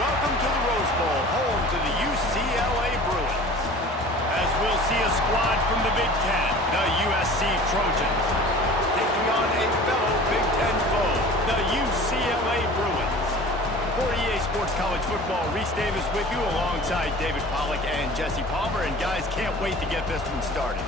Welcome to the Rose Bowl, home to the UCLA Bruins. College Football. Reese Davis with you alongside David Pollack and Jesse Palmer. And guys, can't wait to get this one started.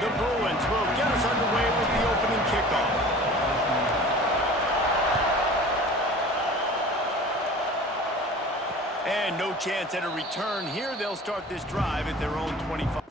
The Bruins will get us underway with the opening kickoff. And no chance at a return here. They'll start this drive at their own 25.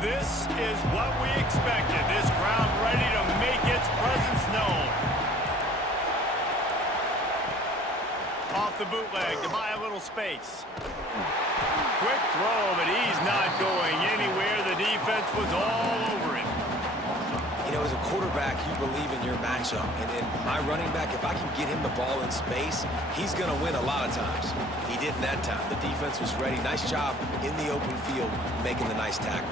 This is what we expected. This crowd ready to make its presence known. Off the bootleg to buy a little space. Quick throw, but he's not going anywhere. The defense was all over him. You know, as a quarterback, you believe in your matchup. And in my running back, if I can get him the ball in space, he's going to win a lot of times. He didn't that time. The defense was ready. Nice job in the open field, making the nice tackle.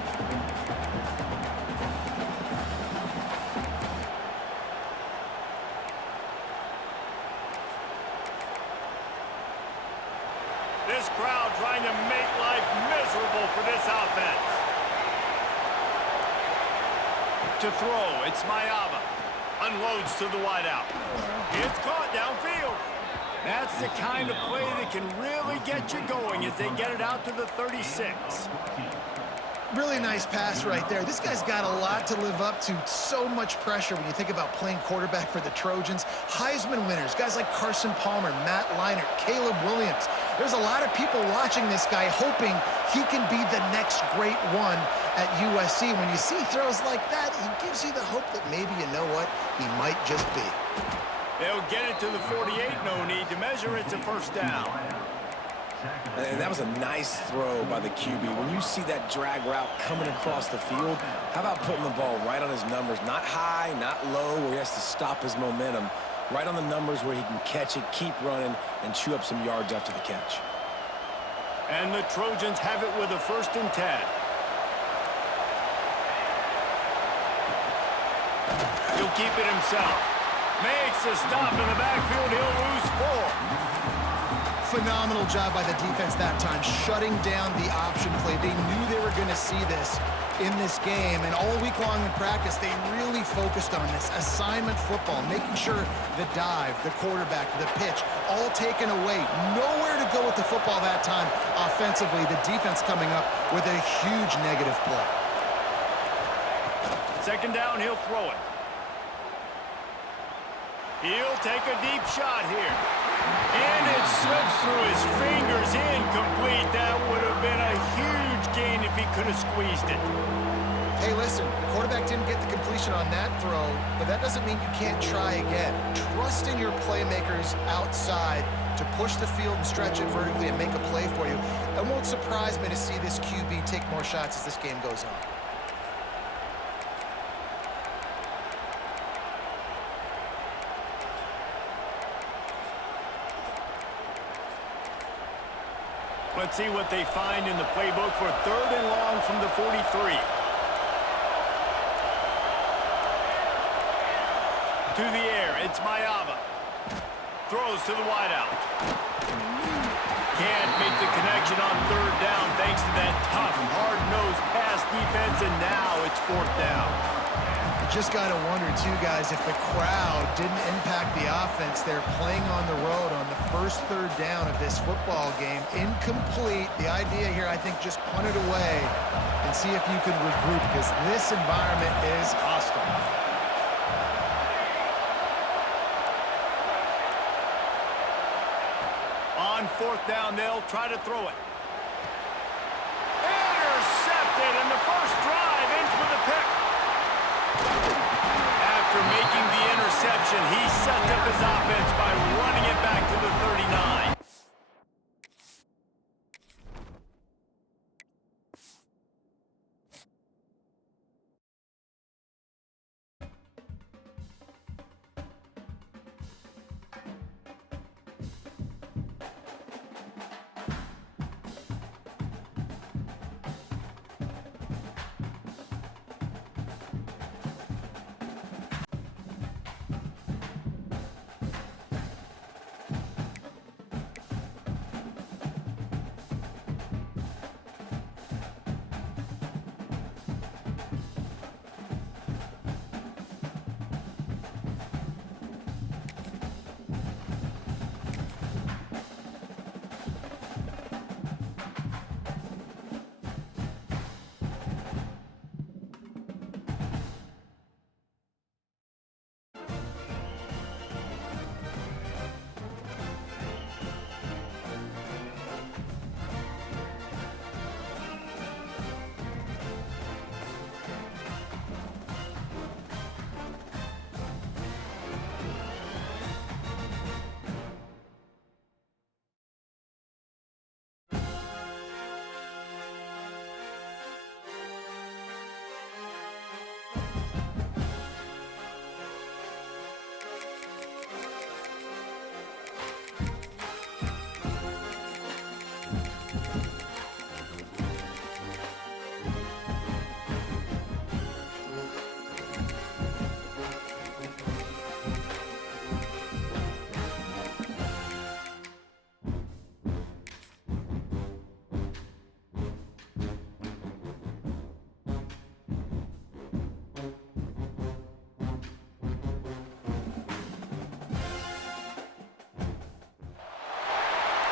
This crowd trying to make life miserable for this offense. To throw, it's Mayava. Unloads to the wideout. It's caught downfield. That's the kind of play that can really get you going as they get it out to the 36. Really nice pass right there. This guy's got a lot to live up to. So much pressure when you think about playing quarterback for the Trojans. Heisman winners, guys like Carson Palmer, Matt Leinart, Caleb Williams. There's a lot of people watching this guy hoping he can be the next great one at USC. When you see throws like that, he gives you the hope that maybe, you know what, he might just be. They'll get it to the 48, no need to measure. It's a first down. And that was a nice throw by the QB. When you see that drag route coming across the field, how about putting the ball right on his numbers? Not high, not low, where he has to stop his momentum. Right on the numbers where he can catch it, keep running, and chew up some yards after the catch. And the Trojans have it with a 1st and 10. He'll keep it himself. Makes a stop in the backfield. He'll lose 4. Phenomenal job by the defense that time, shutting down the option play. They knew they were going to see this in this game, and all week long in practice, they really focused on this assignment football, making sure the dive, the quarterback, the pitch, all taken away. Nowhere to go with the football that time offensively. The defense coming up with a huge negative play. 2nd down, he'll throw it. He'll take a deep shot here. And it slips through his fingers, incomplete. That would have been a huge gain if he could have squeezed it. Hey, listen, the quarterback didn't get the completion on that throw, but that doesn't mean you can't try again. Trust in your playmakers outside to push the field and stretch it vertically and make a play for you. It won't surprise me to see this QB take more shots as this game goes on. Let's see what they find in the playbook for 3rd and long from the 43. To the air, it's Mayava. Throws to the wideout. Can't make the connection on 3rd down thanks to that tough, hard-nosed pass defense, and now it's 4th down. just got to wonder, too, guys, if the crowd didn't impact the offense. They're playing on the road on the first third down of this football game. Incomplete. The idea here, I think, just punt it away and see if you can regroup, because this environment is hostile. On fourth down, they'll try to throw it. Intercepted, and the first drive ends with a pick. After making the interception, he sets up his offense by running it back to the 39.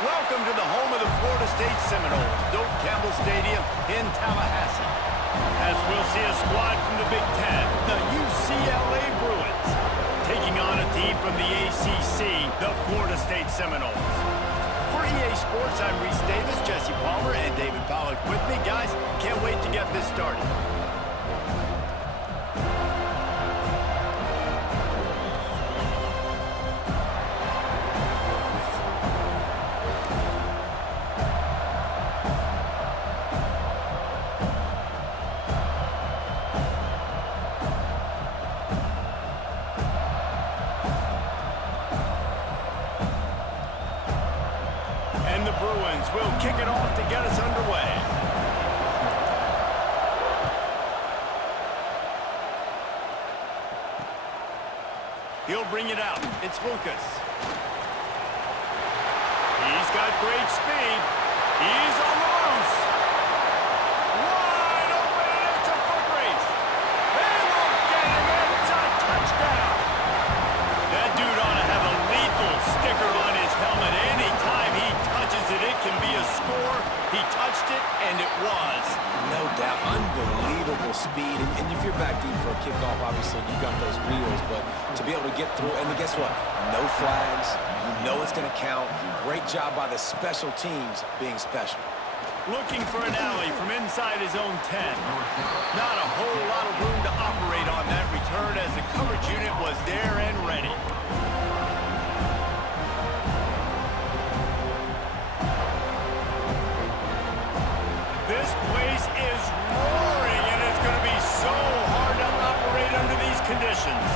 Welcome to the home of the Florida State Seminoles, Doak Campbell Stadium in Tallahassee. As we'll see a squad from the Big Ten, the UCLA Bruins, taking on a team from the ACC, the Florida State Seminoles. For EA Sports, I'm Reese Davis, Jesse Palmer, and David Pollack with me. Guys, can't wait to get this started. And the Bruins will kick it off to get us underway. He'll bring it out. It's Lucas. He's got great speed. He's on the loose. Wide open, and it's a foot race. They will get him. It's a touchdown. That dude ought to have a lethal sticker on his helmet. Anytime he touches it, it can be a score. He touched it, and it was. No doubt. Unbelievable speed. And if you're back deep for a kickoff, obviously you've got those wheels. But to be able to get through, and guess what? No flags. You know it's going to count. Great job by the special teams being special. Looking for an alley from inside his own 10. Not a whole lot of room to operate on that return as the coverage unit was there and ready. This place is roaring, and it's going to be so hard to operate under these conditions.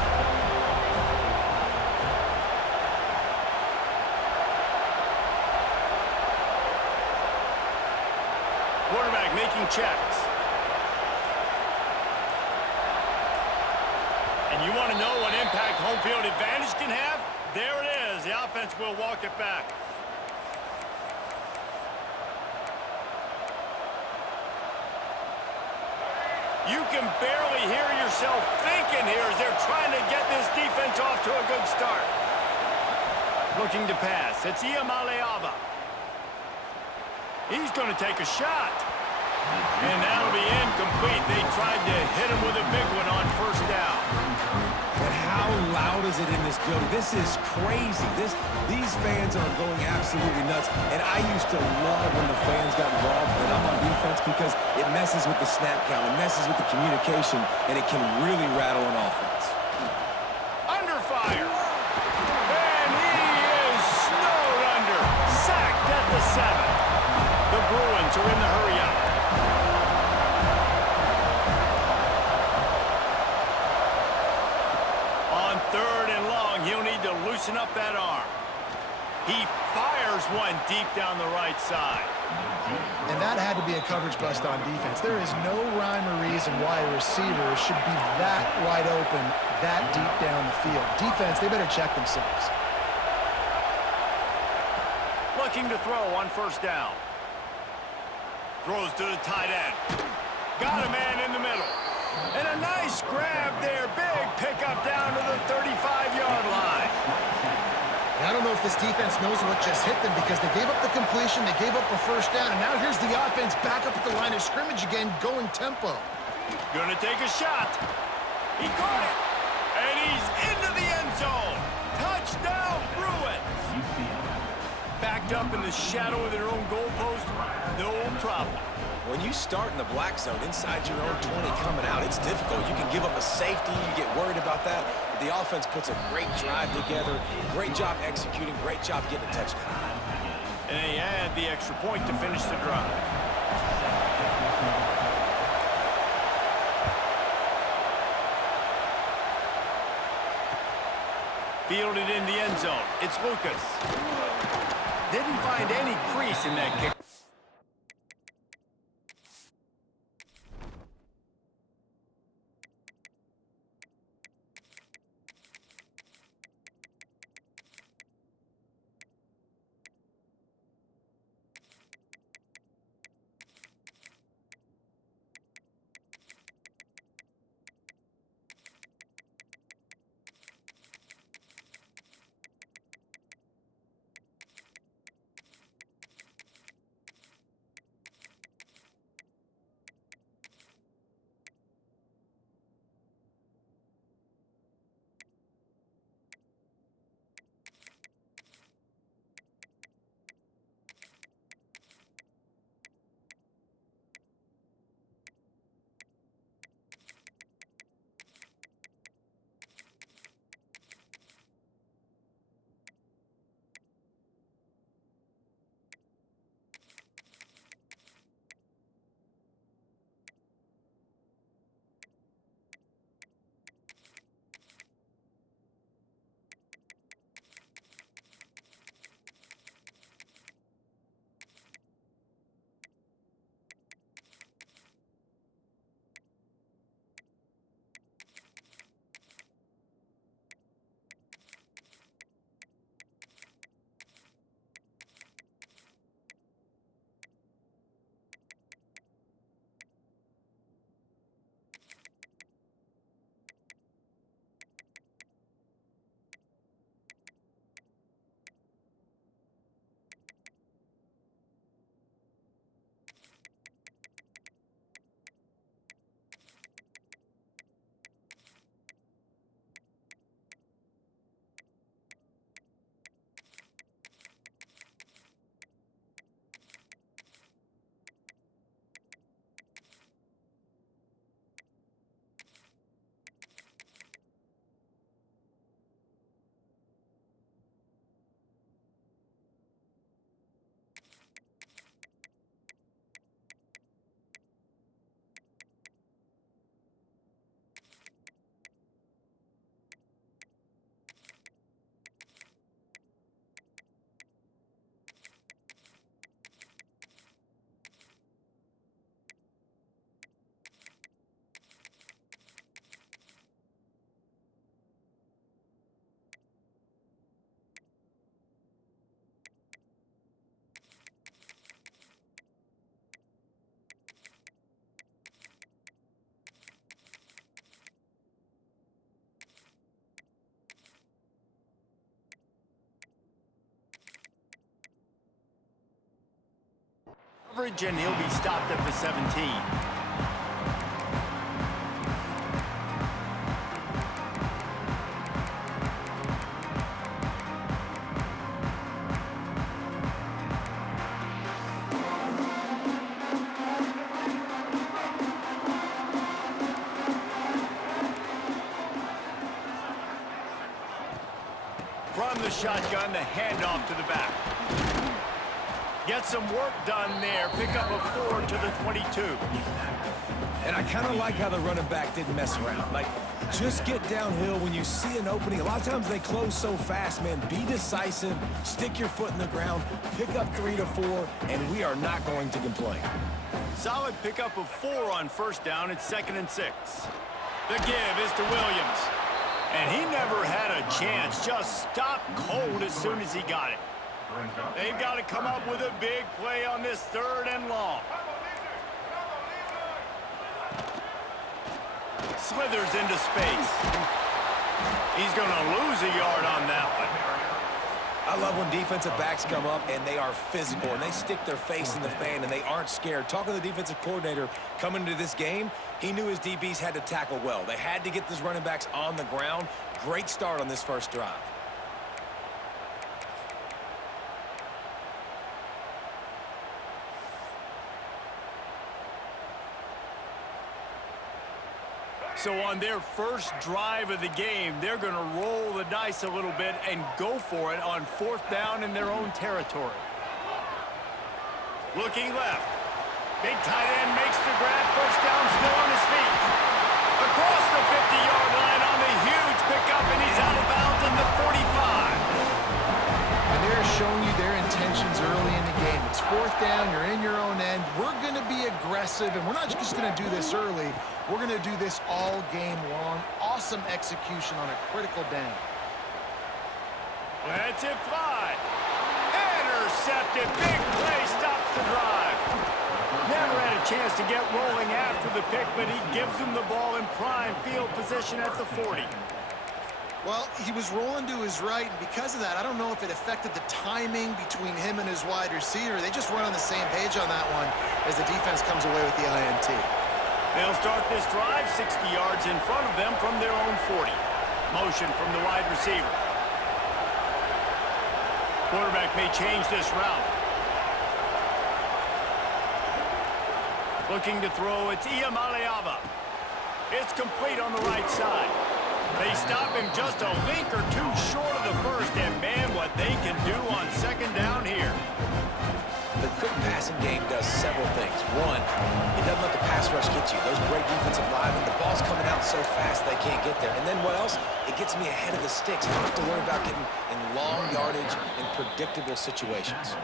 Quarterback making checks. And you want to know what impact home field advantage can have? There it is. The offense will walk it back. You can barely hear yourself thinking here as they're trying to get this defense off to a good start. Looking to pass. It's Iamaleava. He's going to take a shot. And that'll be incomplete. They tried to hit him with a big one on first down. And how loud is it in this building? This is crazy. These fans are going absolutely nuts. And I used to love when the fans got involved when I'm on defense because it messes with the snap count, it messes with the communication, and it can really rattle an offense. Under fire. And he is snowed under. Sacked at the 7. The Bruins are in the hurry-up. On 3rd and long, he'll need to loosen up that arm. He fires one deep down the right side. And that had to be a coverage bust on defense. There is no rhyme or reason why a receiver should be that wide open, that deep down the field. Defense, they better check themselves. Looking to throw on first down. Throws to the tight end. Got a man in the middle. And a nice grab there. Big pickup down to the 35-yard line. I don't know if this defense knows what just hit them because they gave up the completion, they gave up a first down, and now here's the offense back up at the line of scrimmage again, going tempo. Gonna take a shot. He caught it. And he's into the end zone. Touchdown, Bruins. Backed up in the shadow of their own goalpost, no problem. When you start in the black zone inside your own 20 coming out, it's difficult. You can give up a safety. You get worried about that. But the offense puts a great drive together. Great job executing. Great job getting a touchdown. And they add the extra point to finish the drive. Fielded in the end zone. It's Lucas. Didn't find any crease in that kick. And he'll be stopped at the 17. From the shotgun, the handoff to the back. Get some work done there. Pick up a 4 to the 22. And I kind of like how the running back didn't mess around. Like, just get downhill when you see an opening. A lot of times they close so fast, man. Be decisive, stick your foot in the ground, pick up 3 to 4, and we are not going to complain. Solid pickup of 4 on first down. It's 2nd and 6. The give is to Williams. And he never had a chance. Just stopped cold as soon as he got it. They've got to come up with a big play on this 3rd and long. Slithers into space. He's going to lose a yard on that one. I love when defensive backs come up and they are physical and they stick their face in the fan and they aren't scared. Talking to the defensive coordinator coming into this game, he knew his DBs had to tackle well. They had to get these running backs on the ground. Great start on this first drive. So on their first drive of the game, they're going to roll the dice a little bit and go for it on 4th down in their own territory. Looking left. Big tight end makes the grab. First down, still on his feet. Across the 50-yard line on the huge pickup, and he's out of bounds at the 45. And they're showing you their intentions early in the game. It's 4th down, you're in your own end. We're going to be aggressive, and we're not just going to do this early. We're going to do this all game long. Awesome execution on a critical down. Lets it fly. Intercepted. Big play stops the drive. Never had a chance to get rolling after the pick, but he gives him the ball in prime field position at the 40. Well, he was rolling to his right, and because of that, I don't know if it affected the timing between him and his wide receiver. They just run on the same page on that one as the defense comes away with the INT. They'll start this drive 60 yards in front of them from their own 40. Motion from the wide receiver. Quarterback may change this route. Looking to throw, it's Iamaleava. It's complete on the right side. They stop him just a link or two short of the first, and man, what they can do on 2nd down here. The quick passing game does several things. One, it doesn't let the pass rush get you. Those great defensive linemen, the ball's coming out so fast they can't get there. And then what else? It gets me ahead of the sticks. I don't have to worry about getting in long yardage in predictable situations.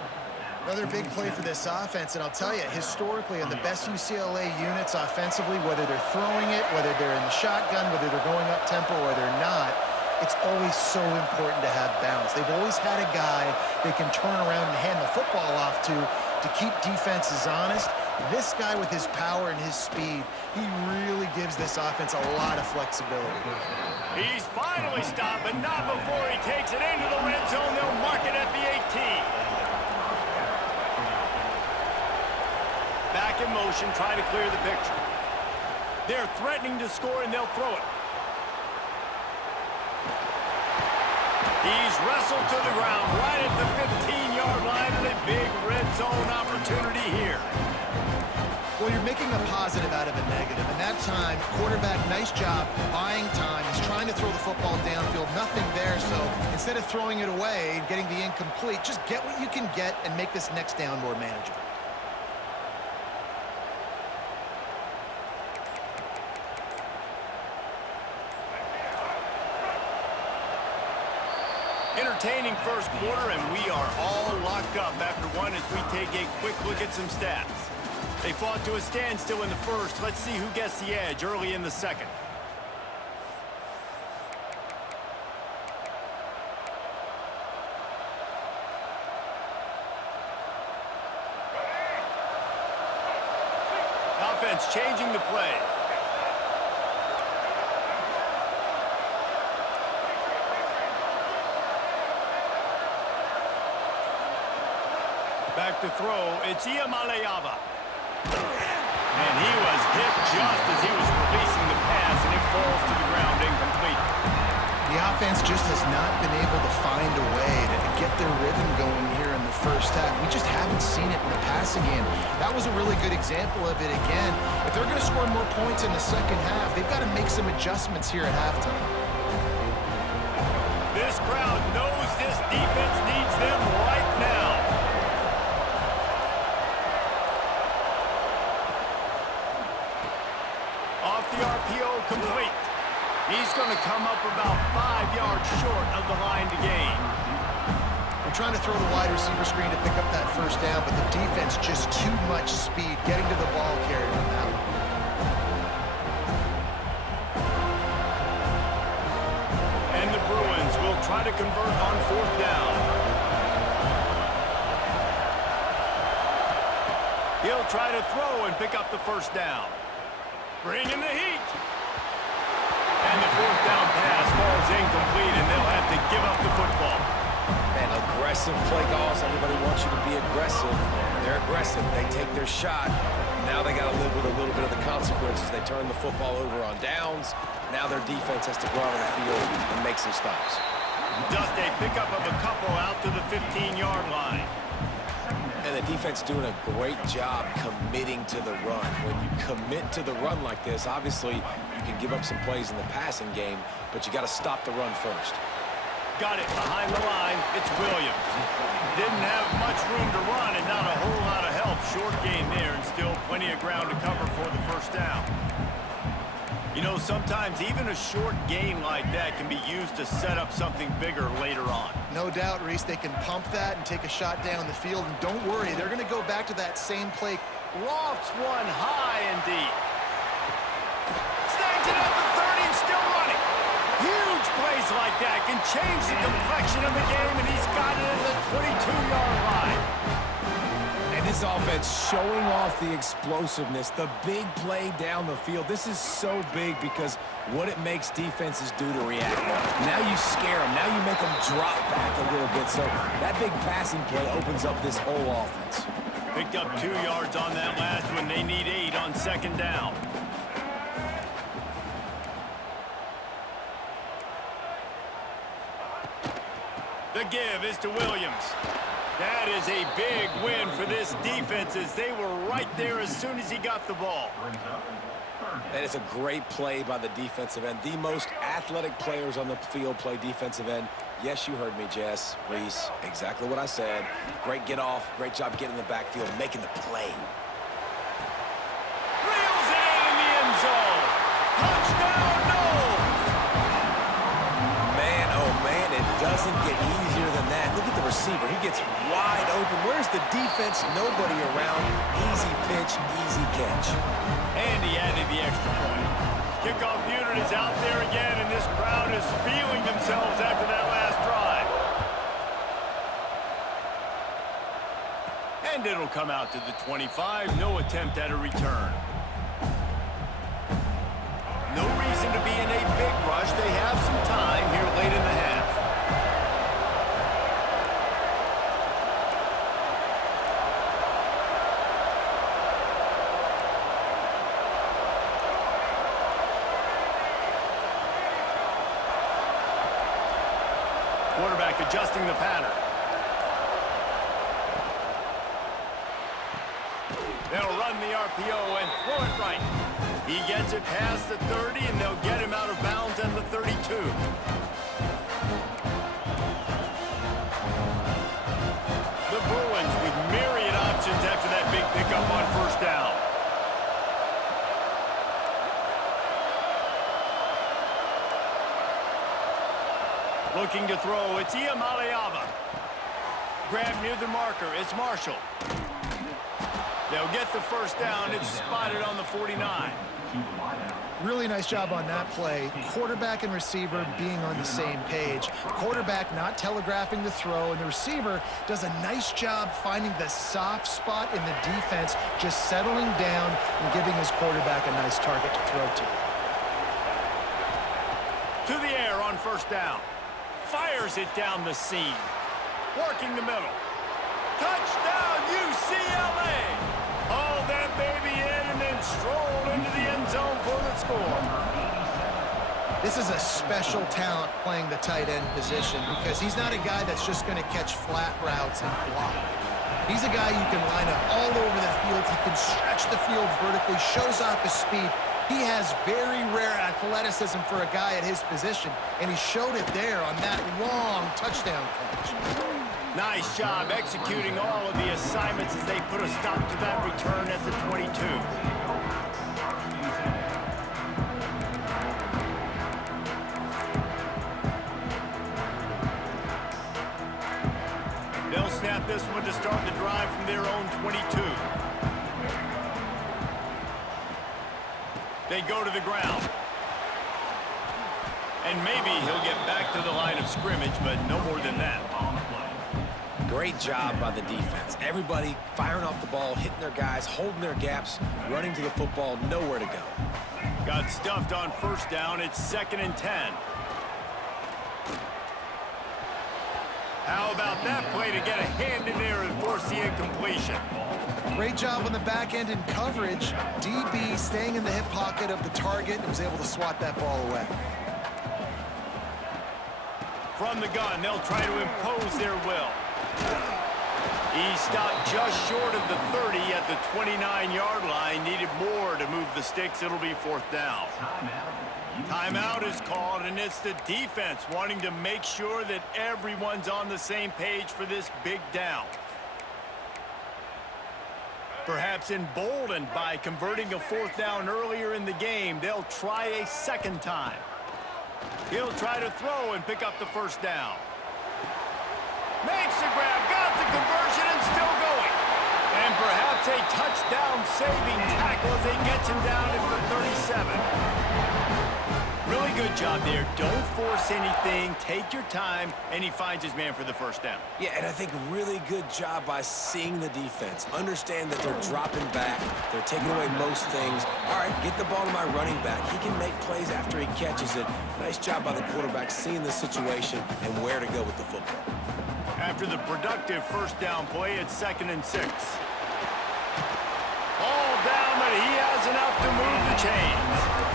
Another big play for this offense, and I'll tell you, historically, in the best UCLA units offensively, whether they're throwing it, whether they're in the shotgun, whether they're going up tempo or they're not, it's always so important to have balance. They've always had a guy they can turn around and hand the football off to keep defenses honest. This guy with his power and his speed, he really gives this offense a lot of flexibility. He's finally stopped, but not before he takes it into the red zone. They'll mark it at the 18. Back in motion, try to clear the picture. They're threatening to score, and they'll throw it. He's wrestled to the ground right at the 15-yard line, and a big red zone opportunity here. Well, you're making a positive out of a negative, and that time, quarterback, nice job buying time. He's trying to throw the football downfield, nothing there, so instead of throwing it away and getting the incomplete, just get what you can get and make this next down more manageable. Entertaining first quarter, and we are all locked up after one as we take a quick look at some stats. They fought to a standstill in the first. Let's see who gets the edge early in the second. Offense changing the play. Back to throw. It's Iamaleava. And he was hit just as he was releasing the pass, and it falls to the ground incomplete. The offense just has not been able to find a way to get their rhythm going here in the first half. We just haven't seen it in the passing game. That was a really good example of it again. If they're going to score more points in the second half, they've got to make some adjustments here at halftime. This crowd knows this defense needs them right now. Off the RPO, complete. He's going to come up about 5 yards short of the line to gain. They're trying to throw the wide receiver screen to pick up that first down, but the defense just too much speed getting to the ball carrier on that one. And the Bruins will try to convert on fourth down. He'll try to throw and pick up the first down. Bring in the heat. And the fourth down pass falls incomplete, and they'll have to give up the football. Man, aggressive play calls. Everybody wants you to be aggressive. They're aggressive. They take their shot. Now they got to live with a little bit of the consequences. They turn the football over on downs. Now their defense has to go out on the field and make some stops. Just a pickup of a couple out to the 15-yard line. And the defense doing a great job committing to the run. When you commit to the run like this, obviously you can give up some plays in the passing game, but you got to stop the run first. Got it behind the line. It's Williams. Didn't have much room to run and not a whole lot of help. Short gain there and still plenty of ground to cover for the first down. You know, sometimes even a short gain like that can be used to set up something bigger later on. No doubt, Reese, they can pump that and take a shot down the field. And don't worry, they're going to go back to that same play. Lofts one high and deep. Snags it at the 30 and still running. Huge plays like that can change the complexion of the game, and he's got it at the 22-yard line. And this offense showing off the explosiveness, the big play down the field. This is so big because what it makes defenses do to react. Now you scare them. Now you make them drop back a little bit. So that big passing play opens up this whole offense. Picked up 2 yards on that last one. They need 8 on second down. The give is to Williams. That is a big win for this defense as they were right there as soon as he got the ball. That is a great play by the defensive end. The most athletic players on the field play defensive end. Yes, you heard me, Jess, Reese. Exactly what I said. Great get off. Great job getting in the backfield, making the play. Reels it in the end zone. Touchdown, Knowles. Man, oh man, it doesn't get easier than that. Look at the receiver. He gets wide open. Where's the defense? Nobody around. Easy pitch, easy catch. And he added the extra point. Kickoff unit is out there again, and this crowd is feeling themselves after that last drive. And it'll come out to the 25. No attempt at a return. No reason to be in a big rush. They have some time here late in the half. Quarterback adjusting the pattern. They'll run the RPO and throw it right. He gets it past the 30, and they'll get him out of bounds at the 32. The Bruins with myriad options after that big pickup on first down. Looking to throw, it's Iamaleava. Grab near the marker, it's Marshall. They'll get the first down. It's spotted on the 49. Really nice job on that play. Quarterback and receiver being on the same page. Quarterback not telegraphing the throw, and the receiver does a nice job finding the soft spot in the defense, just settling down and giving his quarterback a nice target to throw to. To the air on first down. Fires it down the seam. Working the middle. Touchdown, UCLA! Haul that baby in and then stroll into the end zone for the score. This is a special talent playing the tight end position because he's not a guy that's just going to catch flat routes and block. He's a guy you can line up all over the field. He can stretch the field vertically, shows off his speed. He has very rare athleticism for a guy at his position, and he showed it there on that long touchdown catch. Nice job executing all of the assignments as they put a stop to that return at the 22. They'll snap this one to start the drive from their own 22. They go to the ground. And maybe he'll get back to the line of scrimmage, but no more than that. Great job by the defense. Everybody firing off the ball, hitting their guys, holding their gaps, running to the football, nowhere to go. Got stuffed on first down. It's 2nd and 10. How about that play to get a hand in there and force the incompletion? Great job on the back end in coverage. DB staying in the hip pocket of the target and was able to swat that ball away. From the gun, they'll try to impose their will. He stopped just short of the 30 at the 29-yard line. Needed more to move the sticks. It'll be 4th down. Timeout is called, and it's the defense wanting to make sure that everyone's on the same page for this big down. Perhaps emboldened by converting a 4th down earlier in the game, they'll try a second time. He'll try to throw and pick up the first down. Makes the grab, got the conversion, and still going. And perhaps a touchdown-saving tackle as he gets him down at the 37. Really good job there. Don't force anything. Take your time, and he finds his man for the first down. Yeah, and I think really good job by seeing the defense. Understand that they're dropping back. They're taking away most things. All right, get the ball to my running back. He can make plays after he catches it. Nice job by the quarterback seeing the situation and where to go with the football. After the productive first down play, it's 2nd and 6. All down, but he has enough to move the chains.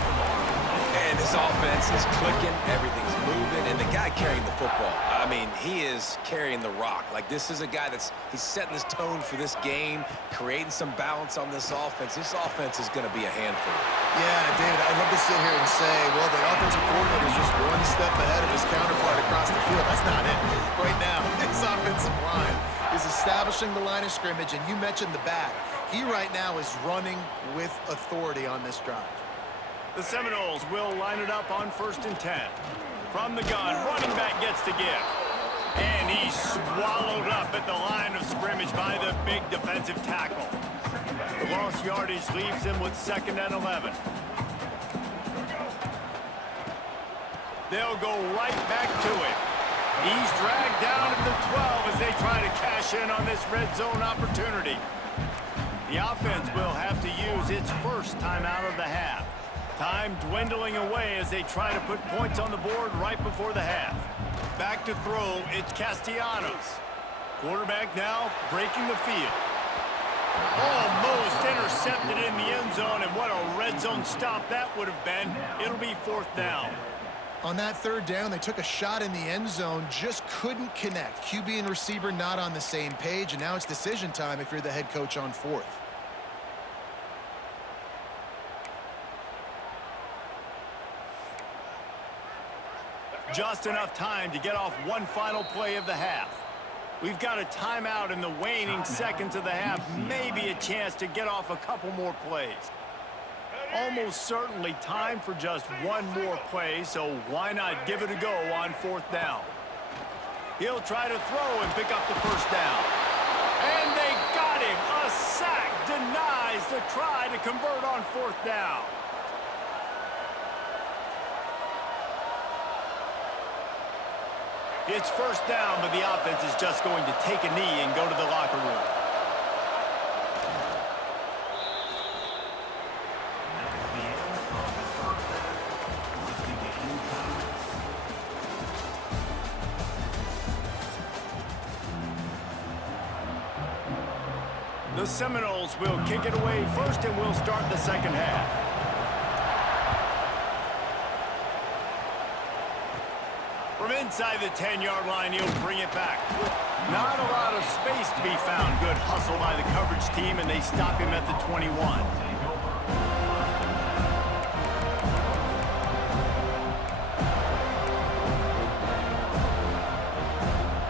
And this offense is clicking, everything's moving, and the guy carrying the football, I mean, he is carrying the rock. Like, this is a guy he's setting this tone for this game, creating some balance on this offense. This offense is going to be a handful. Yeah, David, I'd love to sit here and say, well, the offensive coordinator is just one step ahead of his counterpart across the field. That's not it. Right now, this offensive line is establishing the line of scrimmage, and you mentioned the back. He right now is running with authority on this drive. The Seminoles will line it up on 1st and 10. From the gun, running back gets the give. And he's swallowed up at the line of scrimmage by the big defensive tackle. The lost yardage leaves him with 2nd and 11. They'll go right back to it. He's dragged down at the 12 as they try to cash in on this red zone opportunity. The offense will have to use its first timeout of the half. Time dwindling away as they try to put points on the board right before the half. Back to throw, it's Castellanos. Quarterback now breaking the field. Almost intercepted in the end zone, and what a red zone stop that would have been. It'll be 4th down. On that 3rd down, they took a shot in the end zone, just couldn't connect. QB and receiver not on the same page, and now it's decision time if you're the head coach on 4th. Just enough time to get off one final play of the half. We've got a timeout in the waning seconds of the half, maybe a chance to get off a couple more plays. Almost certainly time for just one more play, so why not give it a go on 4th down? He'll try to throw and pick up the first down. And they got him. A sack denies the try to convert on 4th down. It's first down, but the offense is just going to take a knee and go to the locker room. The Seminoles will kick it away first, and we'll start the second half. From inside the 10-yard line, he'll bring it back. Not a lot of space to be found. Good hustle by the coverage team, and they stop him at the 21.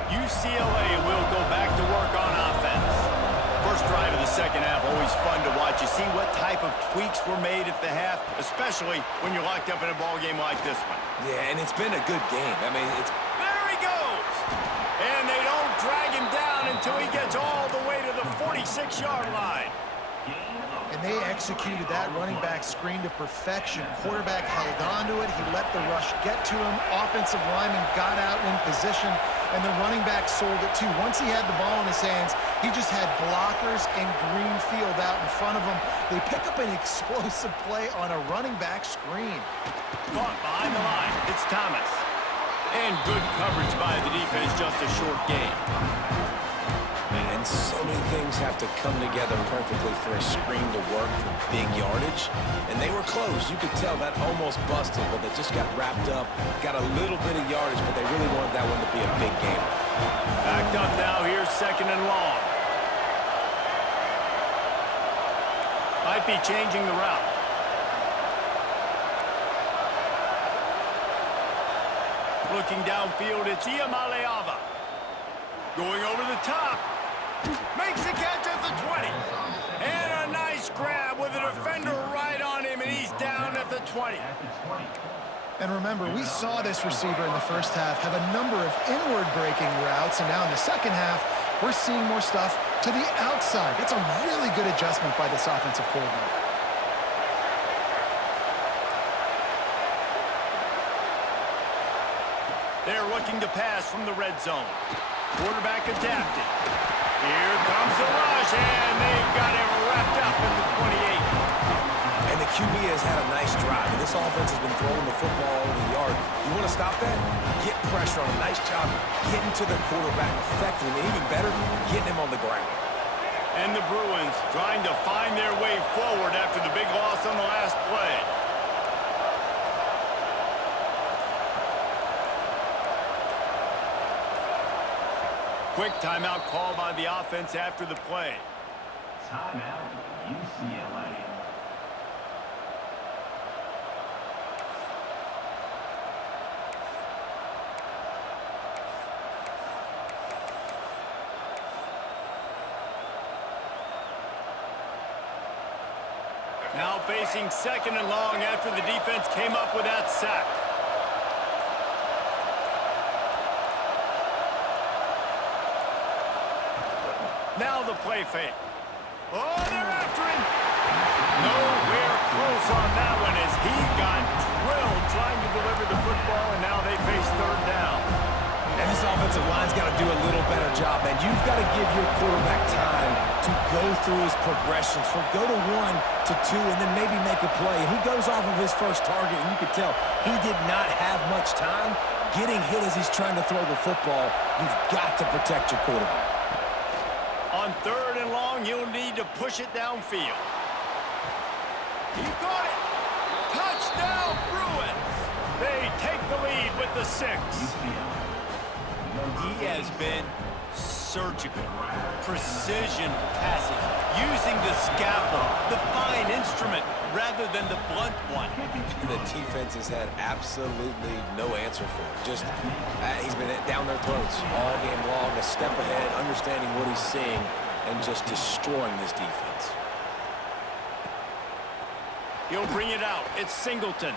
UCLA will go back to work on offense. First drive of the second half, always fun to watch. You see what type of tweaks were made at the half, especially when you're locked up in a ball game like this one. Yeah, and it's been a good game. I mean, it's... There he goes! And they don't drag him down until he gets all the way to the 46-yard line. And they executed that running back screen to perfection. Quarterback held on to it. He let the rush get to him. Offensive lineman got out in position, and the running back sold it too. Once he had the ball in his hands, he just had blockers and green field out in front of him. They pick up an explosive play on a running back screen. Caught behind the line. It's Thomas. And good coverage by the defense, just a short gain. And so many things have to come together perfectly for a screen to work for big yardage. And they were close. You could tell that almost busted, but they just got wrapped up, got a little bit of yardage, but they really wanted that one to be a big game. Backed up now. Here's second and long. Might be changing the route. Looking downfield, it's Iamaleava. Going over the top. Makes the catch at the 20. And a nice grab with a defender right on him, and he's down at the 20. And remember, we saw this receiver in the first half have a number of inward breaking routes, and now in the second half, we're seeing more stuff to the outside. That's a really good adjustment by this offensive coordinator. They're looking to pass from the red zone. Quarterback adapted. Here comes the rush, and they've got him wrapped up in the 28. And the QB has had a nice drive. And this offense has been throwing the football over the yard. You want to stop that? Get pressure on him. Nice job getting to the quarterback effectively. And even better, getting him on the ground. And the Bruins trying to find their way forward after the big loss on the last play. Quick timeout called by the offense after the play. Timeout, UCLA. Now facing second and long after the defense came up with that sack. Now the play fake. Oh, they're after him. Nowhere close on that one as he got drilled trying to deliver the football, and now they face third down. And this offensive line's got to do a little better job, man. You've got to give your quarterback time to go through his progressions, from go to 1 to 2, and then maybe make a play. And he goes off of his first target, and you could tell he did not have much time getting hit as he's trying to throw the football. You've got to protect your quarterback. On third and long, you'll need to push it downfield. He got it. Touchdown, Bruins. They take the lead with the 6. He has been surgical. Precision passes, using the scalpel, the fine instrument, rather than the blunt one. The defense has had absolutely no answer for it. Just, he's been down their throats all game long, a step ahead, understanding what he's seeing, and just destroying this defense. He'll bring it out. It's Singleton.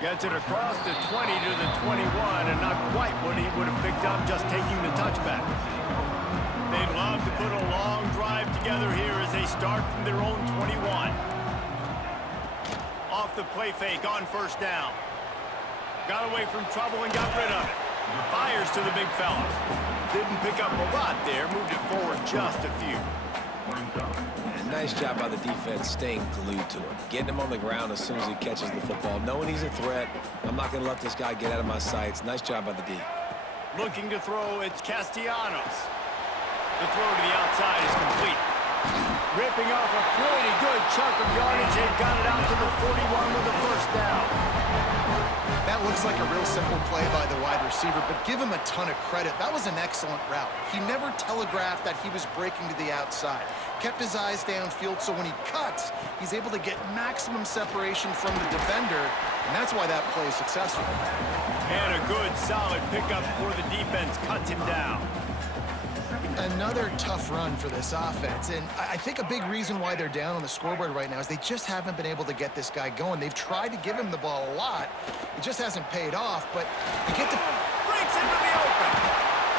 Gets it across the 20 to the 21, and not quite what he would have picked up just taking the touchback. They'd love to put a long drive together here as they start from their own 21. Off the play fake on first down. Got away from trouble and got rid of it. Fires to the big fella. Didn't pick up a lot there, moved it forward just a few. Nice job by the defense staying glued to him. Getting him on the ground as soon as he catches the football. Knowing he's a threat, I'm not going to let this guy get out of my sights. Nice job by the D. Looking to throw, it's Castellanos. The throw to the outside is complete. Ripping off a pretty good chunk of yardage. They've got it out to the 41 with a first down. That looks like a real simple play by the wide receiver, but give him a ton of credit. That was an excellent route. He never telegraphed that he was breaking to the outside. Kept his eyes downfield, so when he cuts, he's able to get maximum separation from the defender, and that's why that play is successful. And a good, solid pickup before the defense cuts him down. Another tough run for this offense, and I think a big reason why they're down on the scoreboard right now is they just haven't been able to get this guy going. They've tried to give him the ball a lot. It just hasn't paid off, but you get the... Breaks into the open.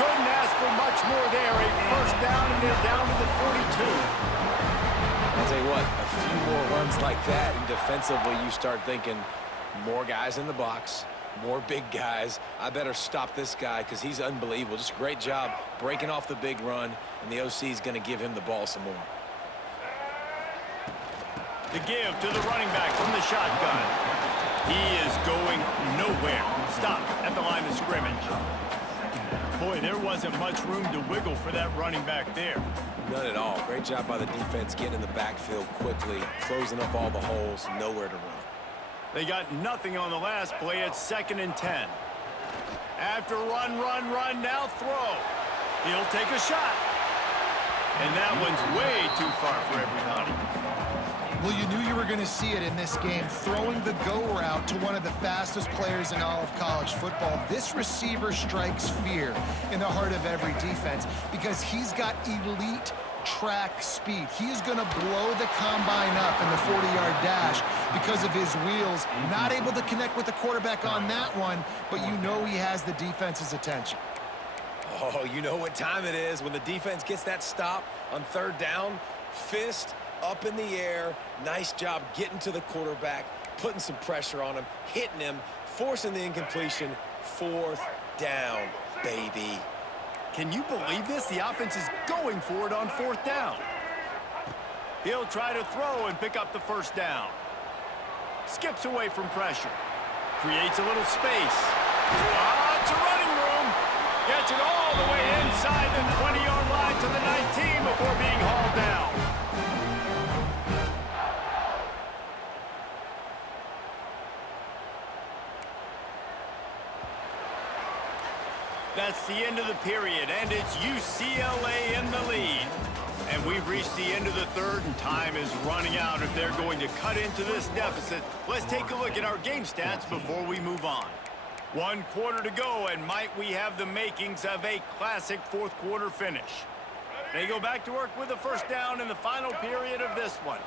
Couldn't ask for much more there. A first down, and they're down to the 42. I'll tell you what, a few more runs like that, and defensively you start thinking more guys in the box, more big guys. I better stop this guy because he's unbelievable. Just a great job breaking off the big run, and the OC is going to give him the ball some more. The give to the running back from the shotgun. He is going nowhere. Stop at the line of scrimmage. Boy, there wasn't much room to wiggle for that running back there. None at all. Great job by the defense getting in the backfield quickly, closing up all the holes, nowhere to run. They got nothing on the last play. It's 2nd and 10. After run, now throw. He'll take a shot. And that one's way too far for everybody. Well, you knew you were going to see it in this game, throwing the go route to one of the fastest players in all of college football. This receiver strikes fear in the heart of every defense because he's got elite track speed. He's going to blow the combine up in the 40-yard dash because of his wheels. Not able to connect with the quarterback on that one, but you know he has the defense's attention. Oh, you know what time it is when the defense gets that stop on 3rd down. Fist up in the air. Nice job getting to the quarterback, putting some pressure on him, hitting him, forcing the incompletion. 4th down, baby. Can you believe this? The offense is going for it on 4th down. He'll try to throw and pick up the first down. Skips away from pressure. Creates a little space. It's a running room. Gets it all the way inside the 20-yard line to the 19 before being hauled down. That's the end of the period, and it's UCLA in the lead. And we've reached the end of the 3rd, and time is running out if they're going to cut into this deficit. Let's take a look at our game stats before we move on. 1 quarter to go, and might we have the makings of a classic 4th quarter finish. They go back to work with a first down in the final period of this one.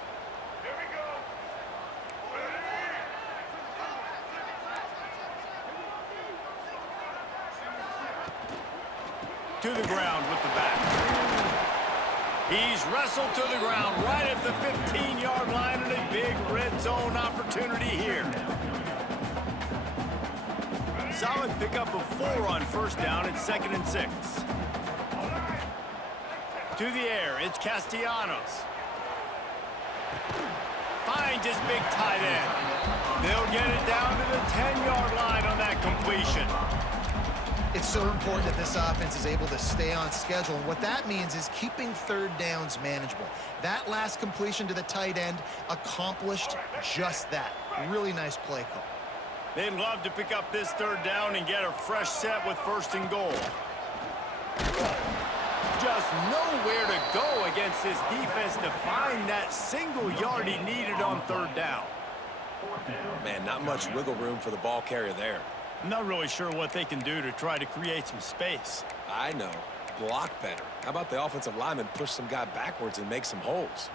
To the ground with the back. He's wrestled to the ground right at the 15-yard line, and a big red zone opportunity here. Solid pickup of 4 on first down. It's 2nd and 6. To the air, it's Castellanos. Finds his big tight end. They'll get it down to the 10-yard line on that completion. It's so important that this offense is able to stay on schedule. And what that means is keeping 3rd downs manageable. That last completion to the tight end accomplished just that. Really nice play call. They'd love to pick up this 3rd down and get a fresh set with 1st and goal. Just nowhere to go against this defense to find that single yard he needed on 3rd down. Man, not much wiggle room for the ball carrier there. I'm not really sure what they can do to try to create some space. I know. Block better. How about the offensive lineman push some guy backwards and make some holes?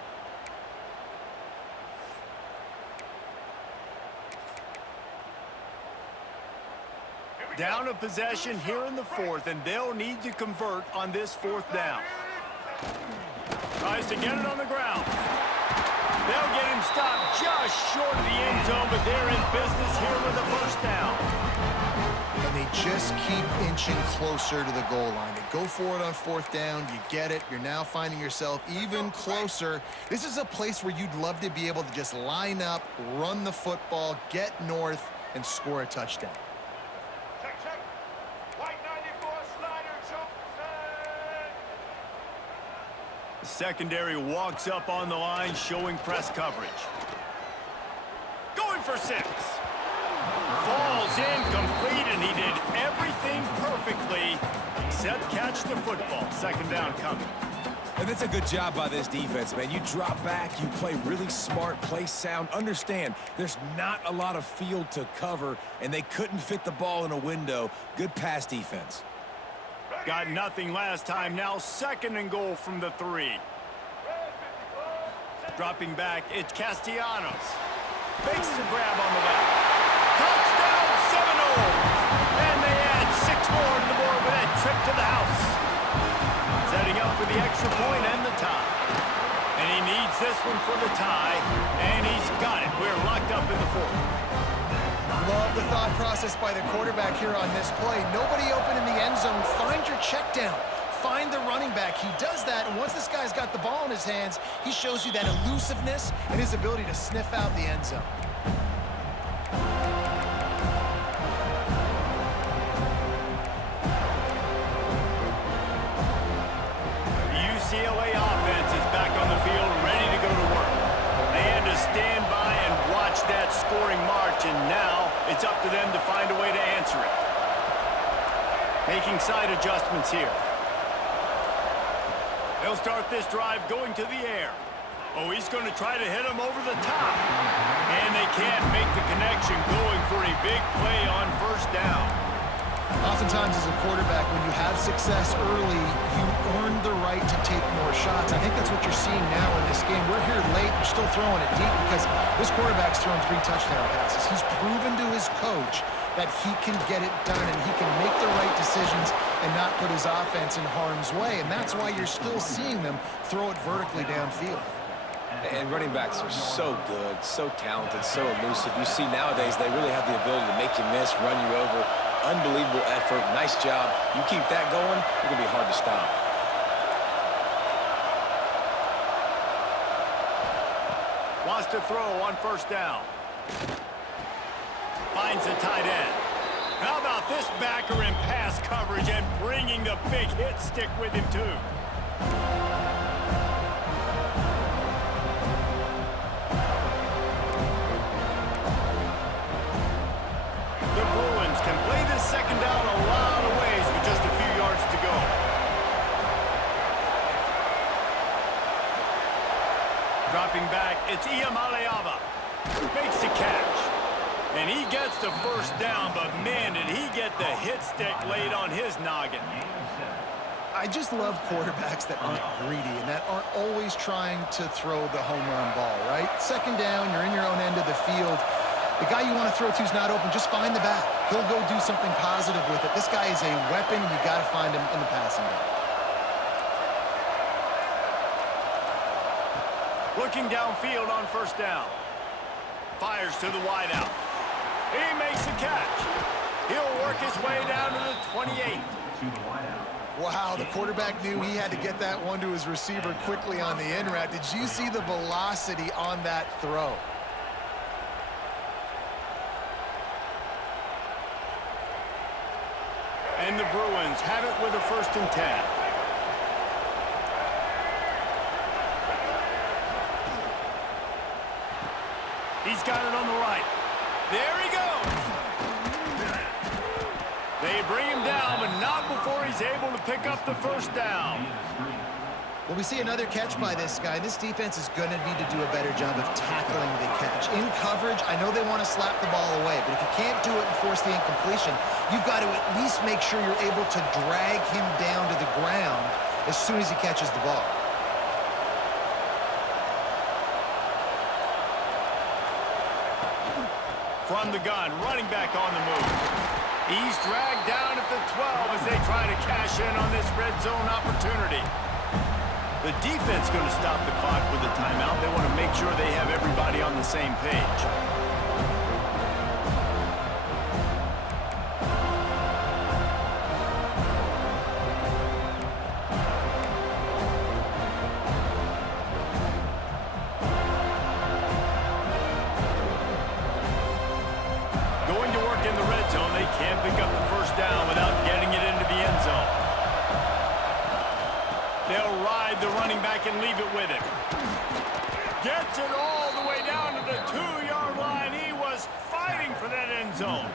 Down a possession here in the 4th, and they'll need to convert on this 4th down. Tries to get it on the ground. They'll get him stopped just short of the end zone, but they're in business here with a first down. And they just keep inching closer to the goal line. They go for it on 4th down. You get it. You're now finding yourself even closer. This is a place where you'd love to be able to just line up, run the football, get north, and score a touchdown. The secondary walks up on the line, showing press coverage. Going for 6. Falls incomplete, and he did everything perfectly except catch the football. Second down coming. And that's a good job by this defense, man. You drop back, you play really smart, play sound. Understand, there's not a lot of field to cover, and they couldn't fit the ball in a window. Good pass defense. Got nothing last time. Now 2nd and goal from the 3. Dropping back, it's Castellanos. Makes the grab on the left. Touchdown, Seminoles! And they add 6 more to the board with that trip to the house. Setting up for the extra point and the tie. And he needs this one for the tie, and he's got it. We're locked up in the 4th. Love the thought process by the quarterback here on this play. Nobody open in the end zone. Find your check down. Find the running back. He does that, and once this guy's got the ball in his hands, he shows you that elusiveness and his ability to sniff out the end zone. The UCLA offense is back on the field, ready to go to work. They had to stand by and watch that scoring march, and now it's up to them to find a way to answer it. Making side adjustments here. They'll start this drive going to the air. Oh, he's going to try to hit him over the top. And they can't make the connection, going for a big play on 1st down. Oftentimes as a quarterback, when you have success early, you earn the right to take more shots. I think that's what you're seeing now in this game. We're here late, you're still throwing it deep because this quarterback's thrown 3 touchdown passes. He's proven to his coach that he can get it done and he can make the right decisions and not put his offense in harm's way. And that's why you're still seeing them throw it vertically downfield. And running backs are so good, so talented, so elusive. You see nowadays they really have the ability to make you miss, run you over. Unbelievable effort. Nice job. You keep that going, it's going to be hard to stop. Wants to throw on 1st down. Finds the tight end. How about this backer in pass coverage and bringing the big hit stick with him, too? The Bruins can play this 2nd down a lot of ways with just a few yards to go. Dropping back, it's Iamaleava. Makes the catch. And he gets the 1st down, but man, did he get the hit stick laid on his noggin. I just love quarterbacks that aren't greedy and that aren't always trying to throw the home run ball, right? 2nd down, you're in your own end of the field. The guy you want to throw to is not open. Just find the back. He'll go do something positive with it. This guy is a weapon. You got to find him in the passing game. Looking downfield on 1st down. Fires to the wideout. He makes the catch. He'll work his way down to the 28. Wow, the quarterback knew he had to get that one to his receiver quickly on the in route. Did you see the velocity on that throw? And the Bruins have it with a 1st and 10. He's got it on the right. There he goes. They bring him down, but not before he's able to pick up the 1st down. Well, we see another catch by this guy. This defense is going to need to do a better job of tackling the catch. In coverage, I know they want to slap the ball away, but if you can't do it and force the incompletion, you've got to at least make sure you're able to drag him down to the ground as soon as he catches the ball. From the gun, running back on the move. He's dragged down at the 12 as they try to cash in on this red zone opportunity. The defense going to stop the clock with a timeout. They want to make sure they have everybody on the same page. Going to work in the red zone. They can't pick up the 1st down without getting it into the end zone. They'll He'll ride the running back and leave it with him. Gets it all the way down to the 2-yard line. He was fighting for that end zone.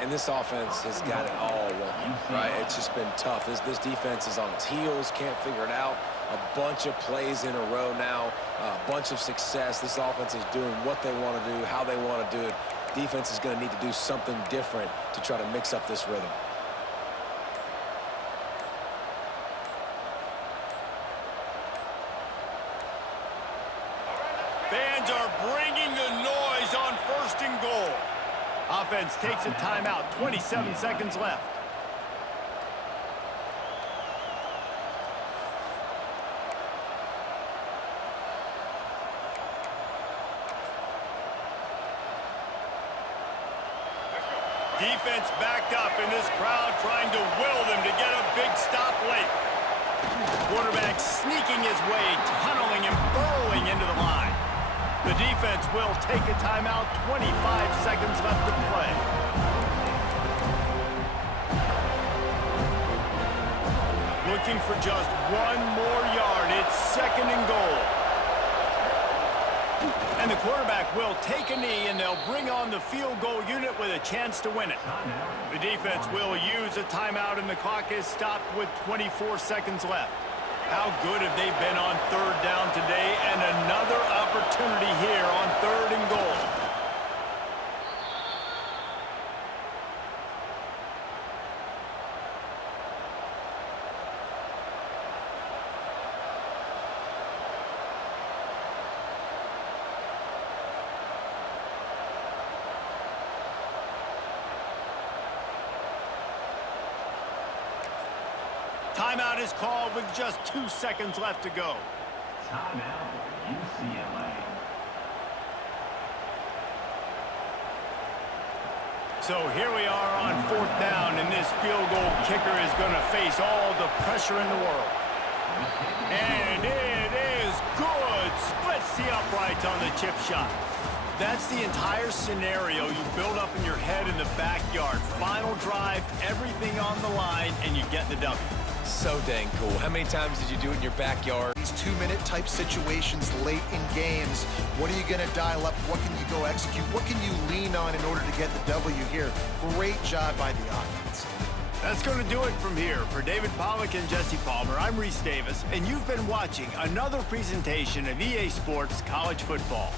And this offense has got it all wrong, right? It's just been tough. This defense is on its heels, can't figure it out. A bunch of plays in a row now, a bunch of success. This offense is doing what they want to do, how they want to do it. Defense is going to need to do something different to try to mix up this rhythm. Fans are bringing the noise on 1st and goal. Offense takes a timeout, 27 seconds left. Defense backed up, and this crowd trying to will them to get a big stop late. Quarterback sneaking his way, tunneling and burrowing into the line. The defense will take a timeout, 25 seconds left to play. Looking for just one more yard. It's 2nd and goal. And the quarterback will take a knee, and they'll bring on the field goal unit with a chance to win it. The defense will use a timeout, and the clock is stopped with 24 seconds left. How good have they been on 3rd down today, and another opportunity here on 3rd and goal. Timeout is called with just 2 seconds left to go. Timeout, UCLA. So here we are on 4th down, and this field goal kicker is going to face all the pressure in the world. And it is good. Splits the uprights on the chip shot. That's the entire scenario you build up in your head in the backyard. Final drive, everything on the line, and you get the W. So dang cool. How many times did you do it in your backyard? These 2-minute type situations late in games, what are you going to dial up? What can you go execute? What can you lean on in order to get the W here? Great job by the offense. That's going to do it from here. For David Pollack and Jesse Palmer, I'm Reese Davis, and you've been watching another presentation of EA Sports College Football.